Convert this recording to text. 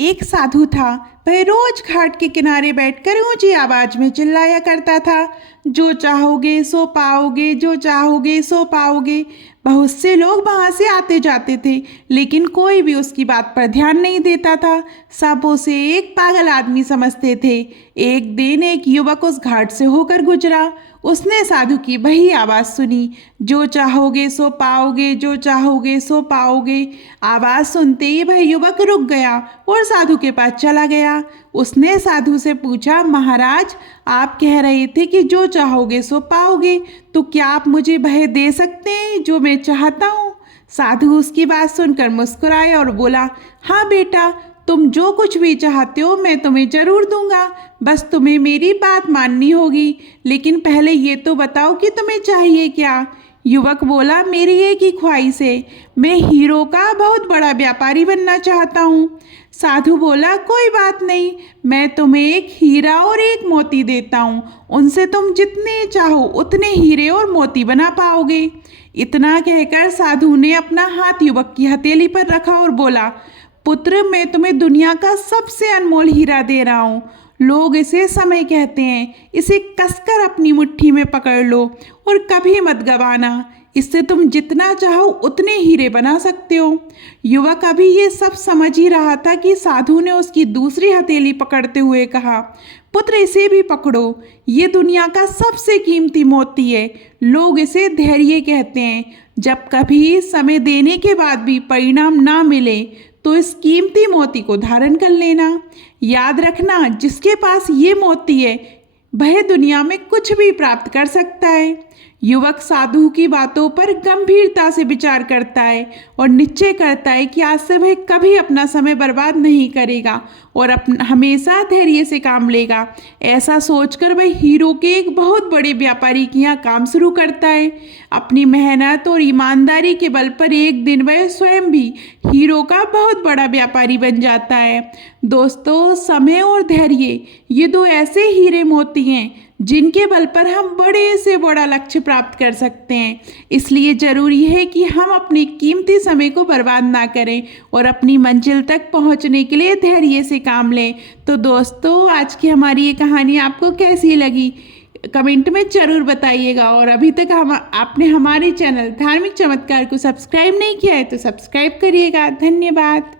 एक साधु था। वह रोज घाट के किनारे बैठकर ऊंची आवाज में चिल्लाया करता था, जो चाहोगे सो पाओगे, जो चाहोगे सो पाओगे। बहुत से लोग वहां से आते जाते थे, लेकिन कोई भी उसकी बात पर ध्यान नहीं देता था। सब उसे एक पागल आदमी समझते थे। एक दिन एक युवक उस घाट से होकर गुजरा। उसने साधु की वही आवाज़ सुनी, जो चाहोगे सो पाओगे, जो चाहोगे सो पाओगे। आवाज़ सुनते ही वह युवक रुक गया और साधु के पास चला गया। उसने साधु से पूछा, महाराज, आप कह रहे थे कि जो चाहोगे सो पाओगे, तो क्या आप मुझे वह दे सकते हैं जो मैं चाहता हूँ? साधु उसकी बात सुनकर मुस्कुराया और बोला, हाँ बेटा, तुम जो कुछ भी चाहते हो मैं तुम्हें जरूर दूंगा। बस तुम्हें मेरी बात माननी होगी। लेकिन पहले ये तो बताओ कि तुम्हें चाहिए क्या? युवक बोला, मेरी एक ही ख्वाहिश है, मैं हीरो का बहुत बड़ा व्यापारी बनना चाहता हूँ। साधु बोला, कोई बात नहीं, मैं तुम्हें एक हीरा और एक मोती देता हूँ। उनसे तुम जितने चाहो उतने हीरे और मोती बना पाओगे। इतना कहकर साधु ने अपना हाथ युवक की हथेली पर रखा और बोला, पुत्र, मैं तुम्हें दुनिया का सबसे अनमोल हीरा दे रहा हूँ। लोग इसे समय कहते हैं। इसे कसकर अपनी मुट्ठी में पकड़ लो और कभी मत गवाना। इससे तुम जितना चाहो उतने हीरे बना सकते हो। युवक अभी ये सब समझ ही रहा था कि साधु ने उसकी दूसरी हथेली पकड़ते हुए कहा, पुत्र, इसे भी पकड़ो। ये दुनिया का सबसे कीमती मोती है। लोग इसे धैर्य कहते हैं। जब कभी समय देने के बाद भी परिणाम ना मिले तो इस कीमती मोती को धारण कर लेना। याद रखना, जिसके पास ये मोती है वह दुनिया में कुछ भी प्राप्त कर सकता है। युवक साधु की बातों पर गंभीरता से विचार करता है और निश्चय करता है कि आज से वह कभी अपना समय बर्बाद नहीं करेगा और हमेशा धैर्य से काम लेगा। ऐसा सोचकर वह हीरो के एक बहुत बड़े व्यापारी के यहाँ काम शुरू करता है। अपनी मेहनत और ईमानदारी के बल पर एक दिन वह स्वयं भी हीरो का बहुत बड़ा व्यापारी बन जाता है। दोस्तों, समय और धैर्य ये दो ऐसे हीरे मोती हैं जिनके बल पर हम बड़े से बड़ा लक्ष्य प्राप्त कर सकते हैं। इसलिए ज़रूरी है कि हम अपने कीमती समय को बर्बाद ना करें और अपनी मंजिल तक पहुंचने के लिए धैर्य से काम लें। तो दोस्तों, आज की हमारी ये कहानी आपको कैसी लगी कमेंट में ज़रूर बताइएगा। और अभी तक आपने हमारे चैनल धार्मिक चमत्कार को सब्सक्राइब नहीं किया है तो सब्सक्राइब करिएगा। धन्यवाद।